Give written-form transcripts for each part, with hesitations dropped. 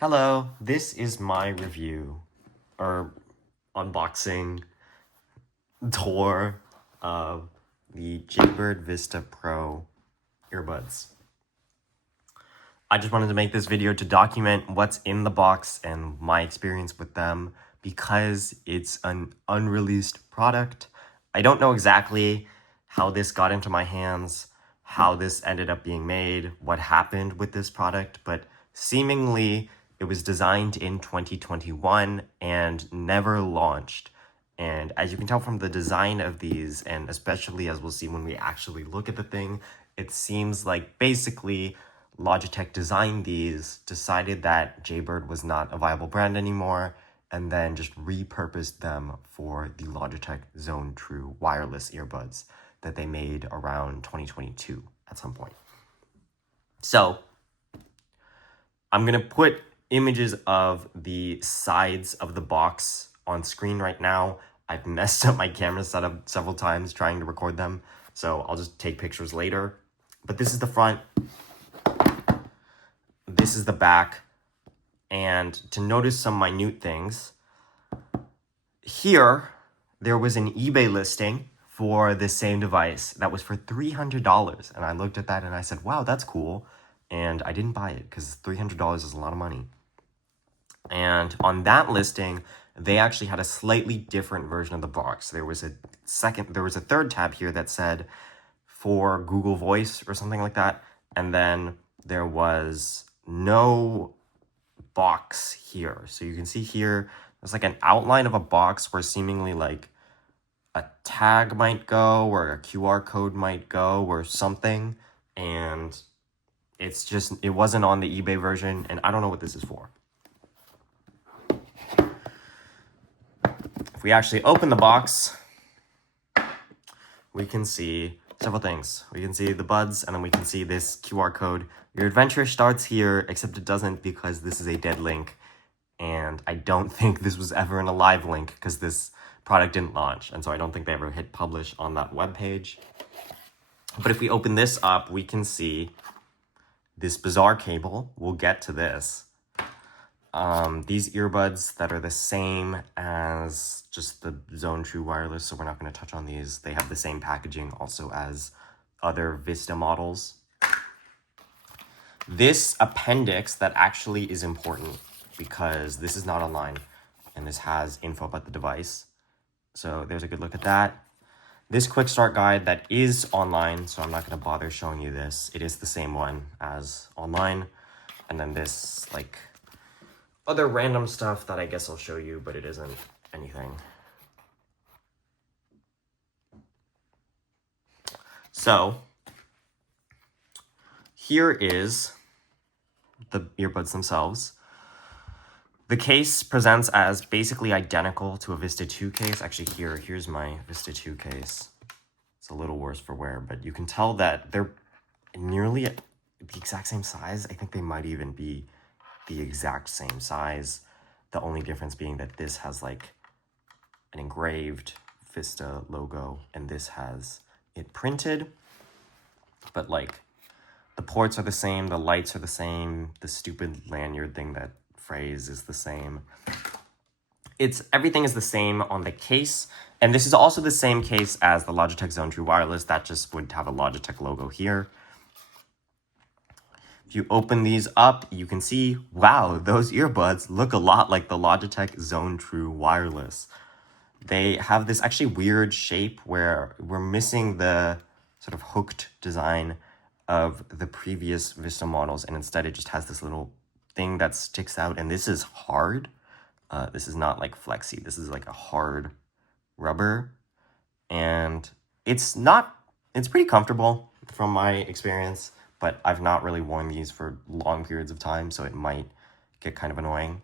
Hello, this is my review or unboxing tour of the Jaybird Vista Pro earbuds. I just wanted to make this video to document what's in the box and my experience with them because it's an unreleased product. I don't know exactly how this got into my hands, how this ended up being made, what happened with this product, but seemingly it was designed in 2021 and never launched. And as you can tell from the design of these, and especially as we'll see when we actually look at the thing, it seems like basically Logitech designed these, decided that Jaybird was not a viable brand anymore, and then just repurposed them for the Logitech Zone True Wireless earbuds that they made around 2022 at some point. So I'm going to put images of the sides of the box on screen right now. I've messed up my camera setup several times trying to record them, so I'll just take pictures later. But this is the front. This is the back. And to notice some minute things, here there was an eBay listing for the same device that was for $300. And I looked at that and I said, wow, that's cool. And I didn't buy it because $300 is a lot of money. And on that listing, they actually had a slightly different version of the box. There was a third tab here that said for Google Voice or something like that. And then there was no box here. So you can see here, there's like an outline of a box where seemingly like a tag might go or a QR code might go or something. And it wasn't on the eBay version, and I don't know what this is for. If we actually open the box, we can see several things. We can see the buds, and then we can see this QR code. Your adventure starts here, except it doesn't because this is a dead link. And I don't think this was ever in a live link because this product didn't launch. And so I don't think they ever hit publish on that webpage. But if we open this up, we can see this bizarre cable. We'll get to this. These earbuds that are the same as just the Zone True Wireless, so we're not going to touch on these. They have the same packaging also as other Vista models. This appendix that actually is important because this is not online and this has info about the device. So there's a good look at that. This quick start guide that is online, so I'm not going to bother showing you this. It is the same one as online. And then this like other random stuff that I guess I'll show you, but it isn't anything. So here is the earbuds themselves. The case presents as basically identical to a Vista 2 case. Actually, here's my Vista 2 case. It's a little worse for wear, but you can tell that they're nearly the exact same size. I think they might even be the exact same size. The only difference being that this has like an engraved Vista logo and this has it printed. But like the ports are the same, the lights are the same, the stupid lanyard thing that phrase is the same. Everything is the same on the case, and this is also the same case as the Logitech Zone True Wireless. That just would have a Logitech logo here. If you open these up, you can see, wow, those earbuds look a lot like the Logitech Zone True Wireless. They have this actually weird shape where we're missing the sort of hooked design of the previous Vista models, and instead it just has this little thing that sticks out, and this is hard. This is not like flexi. This is like a hard rubber, and it's pretty comfortable from my experience, but I've not really worn these for long periods of time, so it might get kind of annoying.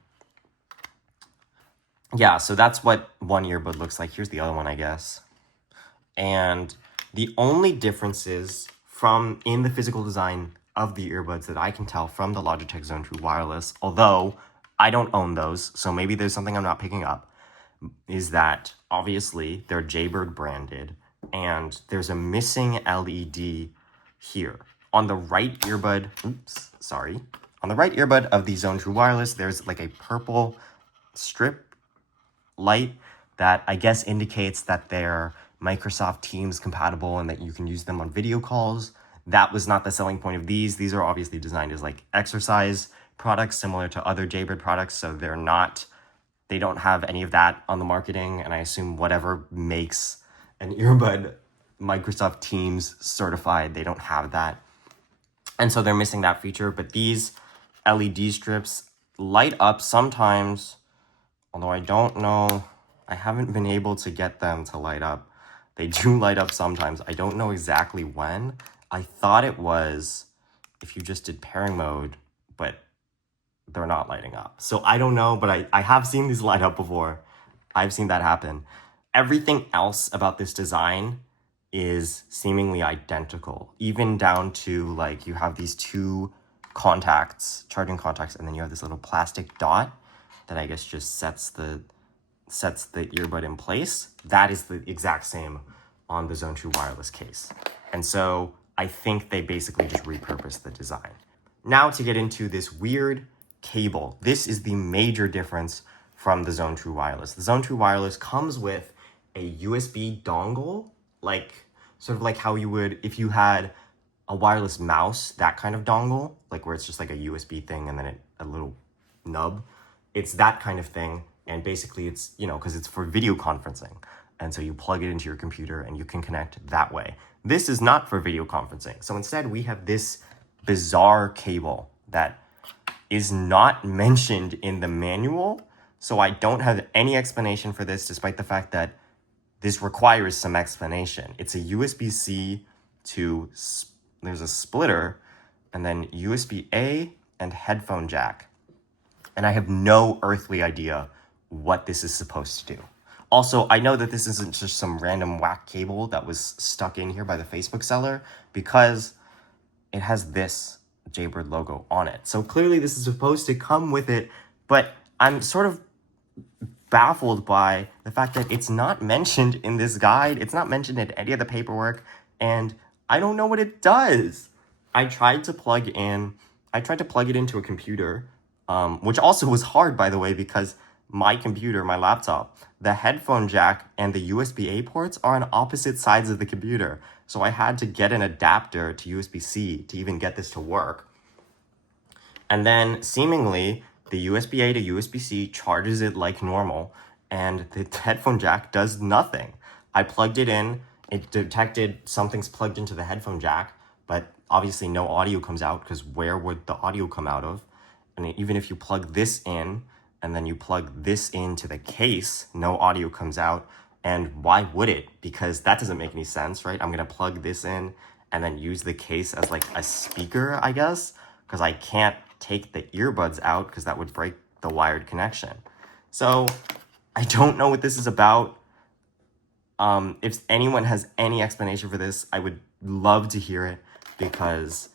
Yeah, so that's what one earbud looks like. Here's the other one, I guess. And the only differences in the physical design of the earbuds that I can tell from the Logitech Zone True Wireless, although I don't own those, so maybe there's something I'm not picking up, is that obviously they're Jaybird branded and there's a missing LED here. On the right earbud, On the right earbud of the Zone True Wireless, there's like a purple strip light that I guess indicates that they're Microsoft Teams compatible and that you can use them on video calls. That was not the selling point of these. These are obviously designed as like exercise products similar to other Jaybird products, so they don't have any of that on the marketing, and I assume whatever makes an earbud Microsoft Teams certified, they don't have that. And so they're missing that feature, but these LED strips light up sometimes, although I don't know, I haven't been able to get them to light up. They do light up sometimes. I don't know exactly when. I thought it was if you just did pairing mode, but they're not lighting up. So I don't know, but I have seen these light up before. I've seen that happen. Everything else about this design is seemingly identical, even down to like you have these two contacts, charging contacts, and then you have this little plastic dot that I guess just sets the earbud in place. That is the exact same on the Zone True Wireless case. And so I think they basically just repurposed the design. Now to get into this weird cable. This is the major difference from the Zone True Wireless. The Zone True Wireless comes with a USB dongle, like sort of like how you would if you had a wireless mouse, that kind of dongle, like where it's just like a USB thing and then a little nub. It's that kind of thing. And basically it's, because it's for video conferencing. And so you plug it into your computer and you can connect that way. This is not for video conferencing. So instead we have this bizarre cable that is not mentioned in the manual. So I don't have any explanation for this, despite the fact that this requires some explanation. It's a USB-C to, there's a splitter, and then USB-A and headphone jack. And I have no earthly idea what this is supposed to do. Also, I know that this isn't just some random whack cable that was stuck in here by the Facebook seller, because it has this Jaybird logo on it. So clearly this is supposed to come with it, but I'm sort of baffled by the fact that it's not mentioned in this guide. It's not mentioned in any of the paperwork, and I don't know what it does. I tried to plug it into a computer, which also was hard, by the way, because my computer, my laptop, the headphone jack and the USB-A ports are on opposite sides of the computer. So I had to get an adapter to USB-C to even get this to work. And then seemingly the USB-A to USB-C charges it like normal, and the headphone jack does nothing. I plugged it in, it detected something's plugged into the headphone jack, but obviously no audio comes out, because where would the audio come out of? And even if you plug this in, and then you plug this into the case, no audio comes out. And why would it? Because that doesn't make any sense, right? I'm gonna plug this in and then use the case as like a speaker, I guess, because I can't take the earbuds out because that would break the wired connection. So I don't know what this is about. If anyone has any explanation for this, I would love to hear it, because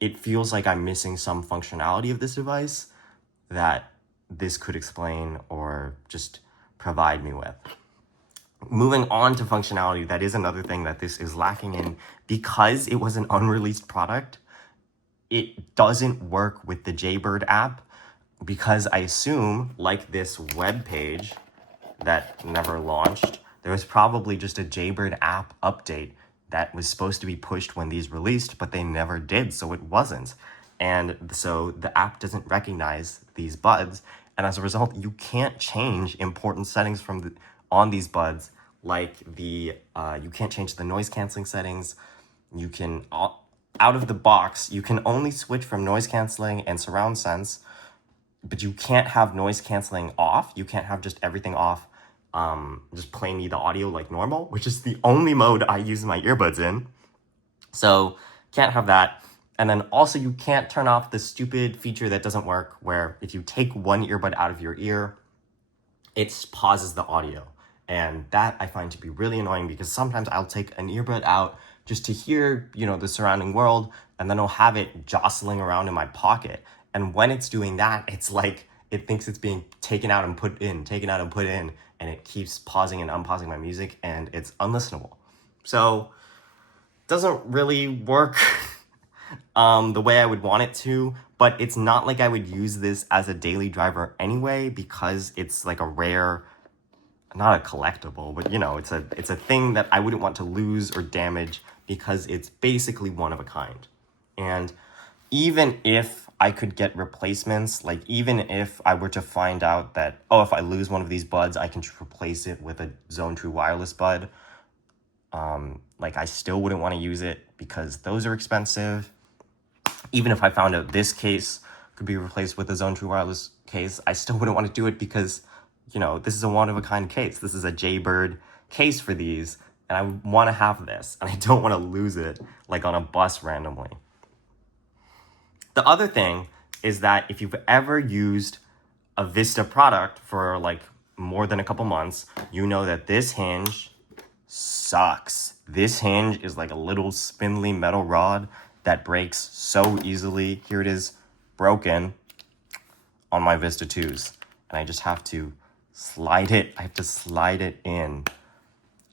it feels like I'm missing some functionality of this device that this could explain or just provide me with. Moving on to functionality, that is another thing that this is lacking in. Because it was an unreleased product, it doesn't work with the Jaybird app, because I assume, like this web page that never launched, there was probably just a Jaybird app update that was supposed to be pushed when these released, but they never did, so it wasn't. And so the app doesn't recognize these buds, and as a result, you can't change important settings on these buds, like you can't change the noise canceling settings. You can, out of the box, you can only switch from noise canceling and surround sense, but you can't have noise canceling off. You can't have just everything off, just playing me the audio like normal, which is the only mode I use my earbuds in. So can't have that. And then also you can't turn off the stupid feature that doesn't work, where if you take one earbud out of your ear, it pauses the audio. And that I find to be really annoying, because sometimes I'll take an earbud out just to hear, the surrounding world, and then I'll have it jostling around in my pocket. And when it's doing that, it's like it thinks it's being taken out and put in, and it keeps pausing and unpausing my music, and it's unlistenable. So it doesn't really work. the way I would want it to, but it's not like I would use this as a daily driver anyway, because it's like a rare, not a collectible, but you know, it's a thing that I wouldn't want to lose or damage because it's basically one of a kind. And even if I could get replacements, like even if I were to find out that, oh, if I lose one of these buds, I can replace it with a Zone True Wireless bud, like I still wouldn't want to use it because those are expensive. Even if I found out this case could be replaced with a Zone True Wireless case, I still wouldn't want to do it because, you know, this is a one-of-a-kind case. This is a Jaybird case for these, and I want to have this, and I don't want to lose it, like, on a bus randomly. The other thing is that if you've ever used a Vista product for, like, more than a couple months, you know that this hinge sucks. This hinge is like a little spindly metal rod that breaks so easily. Here it is, broken on my Vista 2s. And I just have to slide it. I have to slide it in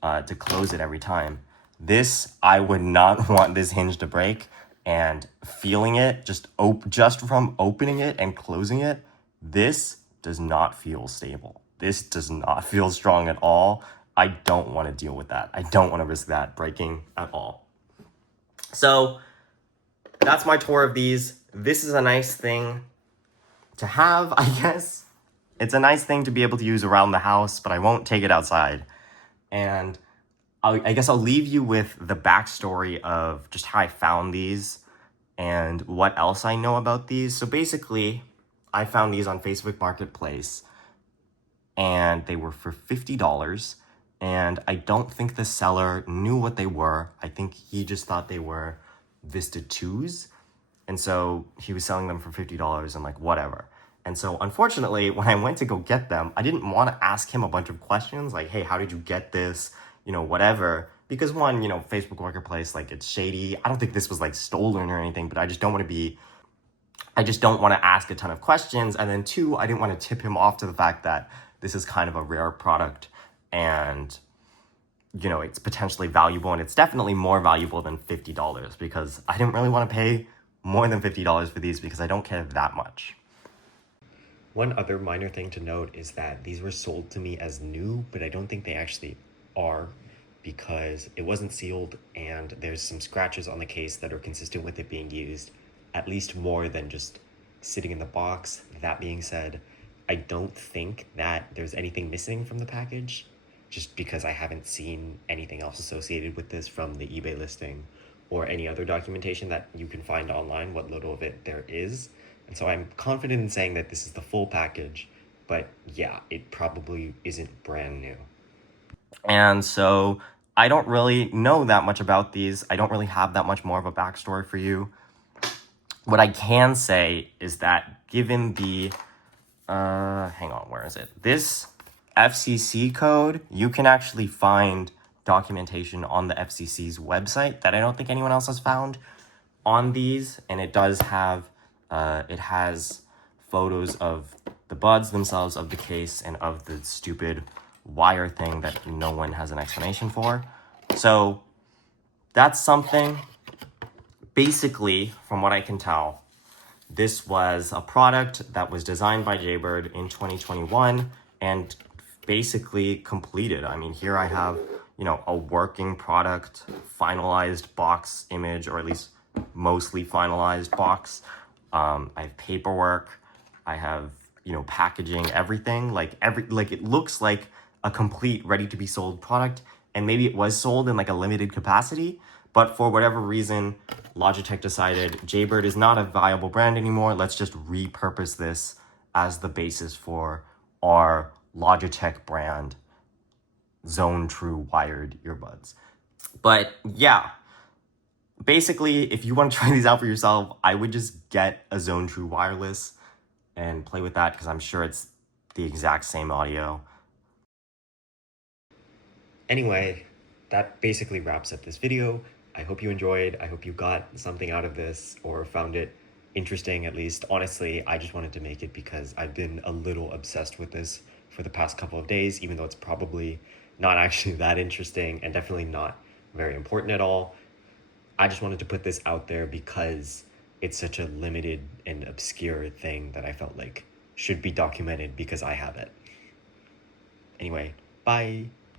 to close it every time. This, I would not want this hinge to break. And feeling it, just from opening it and closing it, this does not feel stable. This does not feel strong at all. I don't want to deal with that. I don't want to risk that breaking at all. So that's my tour of these. This is a nice thing to have, I guess. It's a nice thing to be able to use around the house, but I won't take it outside. And I guess I'll leave you with the backstory of just how I found these and what else I know about these. So basically, I found these on Facebook Marketplace, and they were for $50. And I don't think the seller knew what they were. I think he just thought they were Vista 2s. And so he was selling them for $50 and like, whatever. And so unfortunately, when I went to go get them, I didn't want to ask him a bunch of questions like, hey, how did you get this? You know, whatever. Because one, you know, Facebook Marketplace, like, it's shady. I don't think this was like stolen or anything, but I just don't want to ask a ton of questions. And then two, I didn't want to tip him off to the fact that this is kind of a rare product and, you know, it's potentially valuable, and it's definitely more valuable than $50 because I didn't really want to pay more than $50 for these because I don't care that much. One other minor thing to note is that these were sold to me as new, but I don't think they actually are because it wasn't sealed and there's some scratches on the case that are consistent with it being used, at least more than just sitting in the box. That being said, I don't think that there's anything missing from the package, just because I haven't seen anything else associated with this from the eBay listing or any other documentation that you can find online, what little of it there is. And so I'm confident in saying that this is the full package, but yeah, it probably isn't brand new. And so I don't really know that much about these. I don't really have that much more of a backstory for you. What I can say is that given the, hang on, where is it? This FCC code, you can actually find documentation on the FCC's website that I don't think anyone else has found on these. And it does have, it has photos of the buds themselves, of the case, and of the stupid wire thing that no one has an explanation for. So that's something. Basically, from what I can tell, this was a product that was designed by Jaybird in 2021 and basically completed. I mean, here I have, you know, a working product, finalized box image, or at least mostly finalized box. I have paperwork. I have, you know, packaging, everything. Like it looks like a complete, ready to be sold product. And maybe it was sold in like a limited capacity, but for whatever reason, Logitech decided Jaybird is not a viable brand anymore. Let's just repurpose this as the basis for our Logitech brand Zone True wired earbuds. But yeah, basically, if you want to try these out for yourself, I would just get a Zone True Wireless and play with that because I'm sure it's the exact same audio. Anyway, that basically wraps up this video. I hope you enjoyed. I hope you got something out of this or found it interesting at least. Honestly, I just wanted to make it because I've been a little obsessed with this for the past couple of days, even though it's probably not actually that interesting and definitely not very important at all. I just wanted to put this out there because it's such a limited and obscure thing that I felt like should be documented because I have it. Anyway, bye.